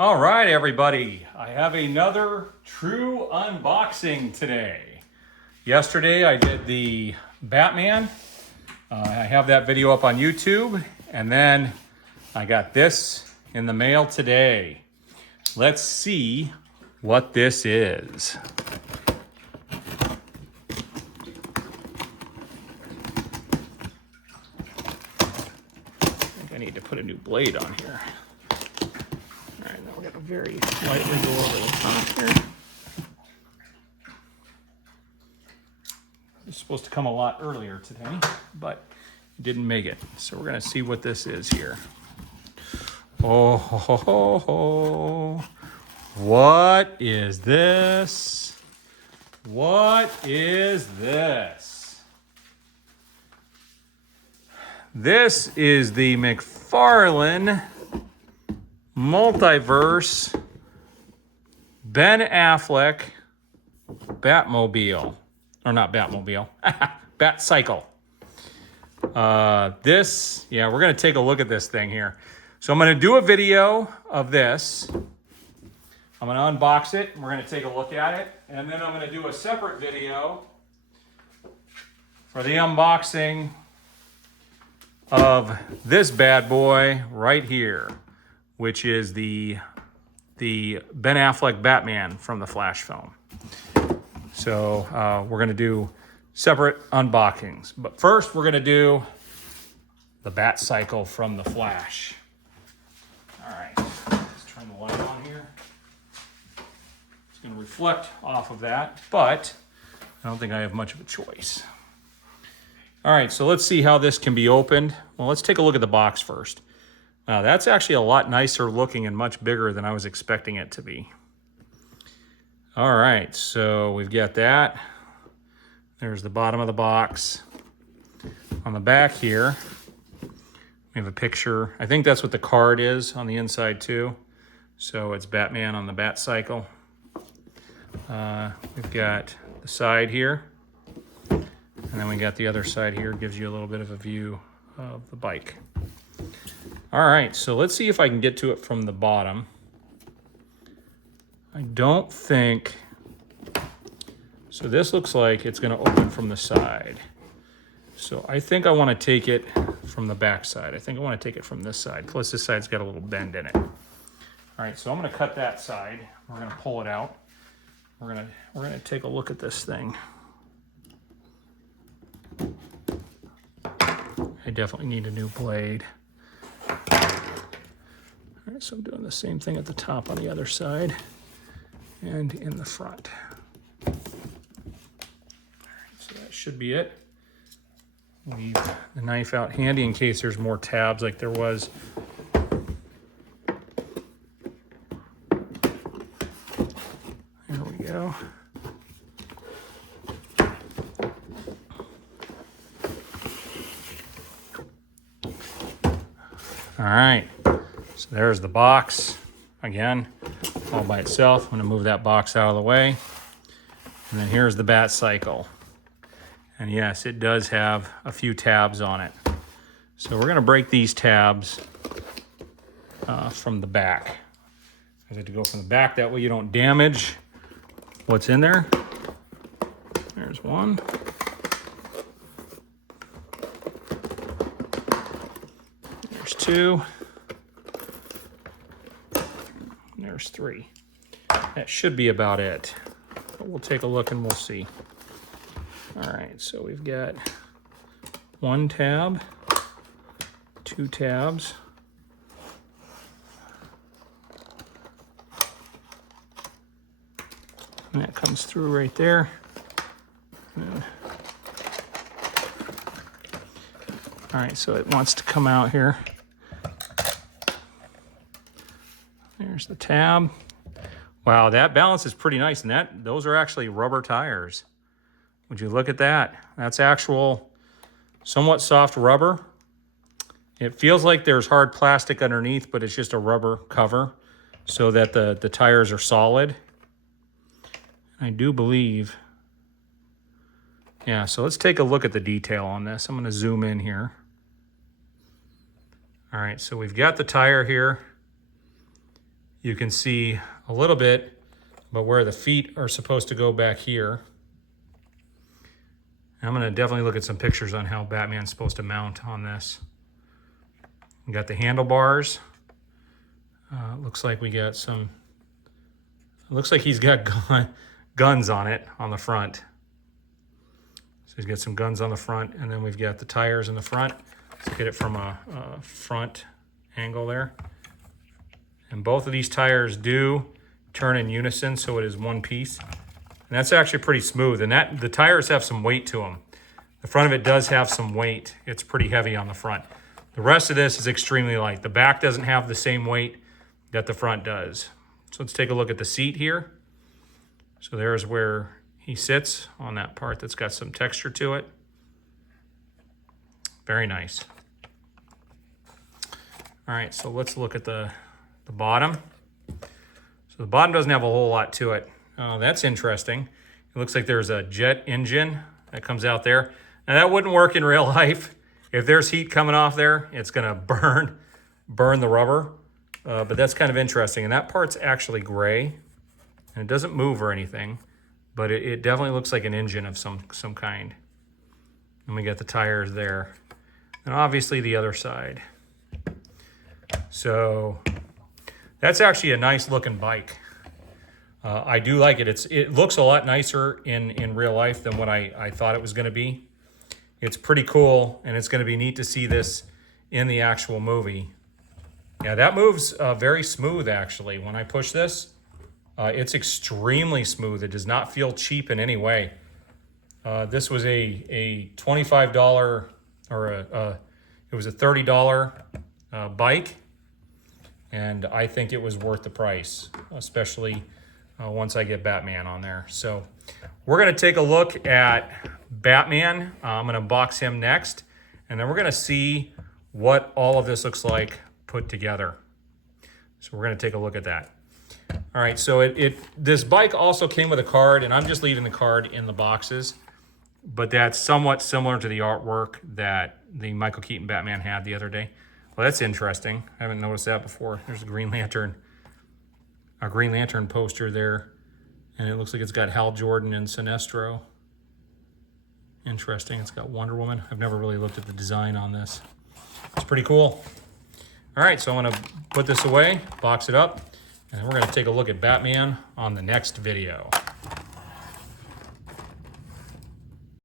All right, everybody. I have another true unboxing today. Yesterday, I did the Batman. I have that video up on YouTube. And then I got this in the mail today. Let's see what this is. I think I need to put a new blade on here. All right, now we're gonna very lightly go over the top here. It's supposed to come a lot earlier today, but it didn't make it. So we're gonna see what this is here. Oh, ho, ho, ho, ho. What is this? What is this? This is the McFarlane Multiverse Ben Affleck Batmobile. Or not Batmobile. Batcycle. We're going to take a look at this thing here. So I'm going to do a video of this. I'm going to unbox it. We're going to take a look at it. And then I'm going to do a separate video for the unboxing of this bad boy right here, which is the Ben Affleck Batman from the Flash film. So we're going to do separate unboxings. But first, we're going to do the Batcycle from the Flash. All right, let's turn the light on here. It's going to reflect off of that, but I don't think I have much of a choice. All right, so let's see how this can be opened. Well, let's take a look at the box first. That's actually a lot nicer looking and much bigger than I was expecting it to be. All right, so we've got that. There's the bottom of the box. On the back here, we have a picture. I think that's what the card is on the inside too. So it's Batman on the Batcycle. We've got the side here. And then we got the other side here. Gives you a little bit of a view of the bike. All right, so let's see if I can get to it from the bottom. I don't think... So this looks like it's going to open from the side. So I think I want to take it from the back side. I think I want to take it from this side. Plus this side's got a little bend in it. All right, so I'm going to cut that side. We're going to pull it out. We're going to take a look at this thing. I definitely need a new blade. All right, so I'm doing the same thing at the top on the other side and in the front. All right, so that should be it. Leave the knife out handy in case there's more tabs like there was. There we go. All right, so there's the box. Again, all by itself. I'm gonna move that box out of the way. And then here's the Batcycle. And yes, it does have a few tabs on it. So we're gonna break these tabs from the back. I have to go from the back, that way you don't damage what's in there. There's one. There's two. And there's three. That should be about it. But we'll take a look and we'll see. All right, so we've got one tab, two tabs. And that comes through right there. All right, so it wants to come out here. There's the tab. Wow, that balance is pretty nice, and those are actually rubber tires. Would you look at that? That's actual, somewhat soft rubber. It feels like there's hard plastic underneath, but it's just a rubber cover so that the tires are solid. I do believe, yeah, so let's take a look at the detail on this. I'm gonna zoom in here. All right, so we've got the tire here. you can see a little bit, but where the feet are supposed to go back here. I'm going to definitely look at some pictures on how Batman's supposed to mount on this. We got the handlebars. Looks like we got some, looks like he's got guns on it on the front. So he's got some guns on the front, and then we've got the tires in the front. Let's get it from a front angle there. And both of these tires do turn in unison, so it is one piece. And that's actually pretty smooth. And the tires have some weight to them. The front of it does have some weight. It's pretty heavy on the front. The rest of this is extremely light. The back doesn't have the same weight that the front does. So let's take a look at the seat here. So there's where he sits on that part that's got some texture to it. Very nice. All right, so let's look at the bottom. So the bottom doesn't have a whole lot to it. Oh, that's interesting. It looks like there's a jet engine that comes out there. Now that wouldn't work in real life. If there's heat coming off there, it's gonna burn the rubber. But that's kind of interesting. And that part's actually gray. And it doesn't move or anything, but it definitely looks like an engine of some kind. And we got the tires there. And obviously the other side. So that's actually a nice looking bike. I do like it. It looks a lot nicer in real life than what I thought it was going to be. It's pretty cool, and it's going to be neat to see this in the actual movie. Yeah, that moves very smooth, actually. When I push this, it's extremely smooth. It does not feel cheap in any way. This was a $25 or it was a $30 bike, and I think it was worth the price, especially once I get Batman on there. So we're going to take a look at Batman. I'm going to box him next, and then we're going to see what all of this looks like put together. So we're going to take a look at that. All right, so this bike also came with a card, and I'm just leaving the card in the boxes, but that's somewhat similar to the artwork that the Michael Keaton Batman had the other day. Well, that's interesting. I haven't noticed that before. There's a Green Lantern poster there, and it looks like it's got Hal Jordan and Sinestro. Interesting. It's got Wonder Woman. I've never really looked at the design on this. It's pretty cool. All right, so I'm going to put this away, box it up, and we're going to take a look at Batman on the next video.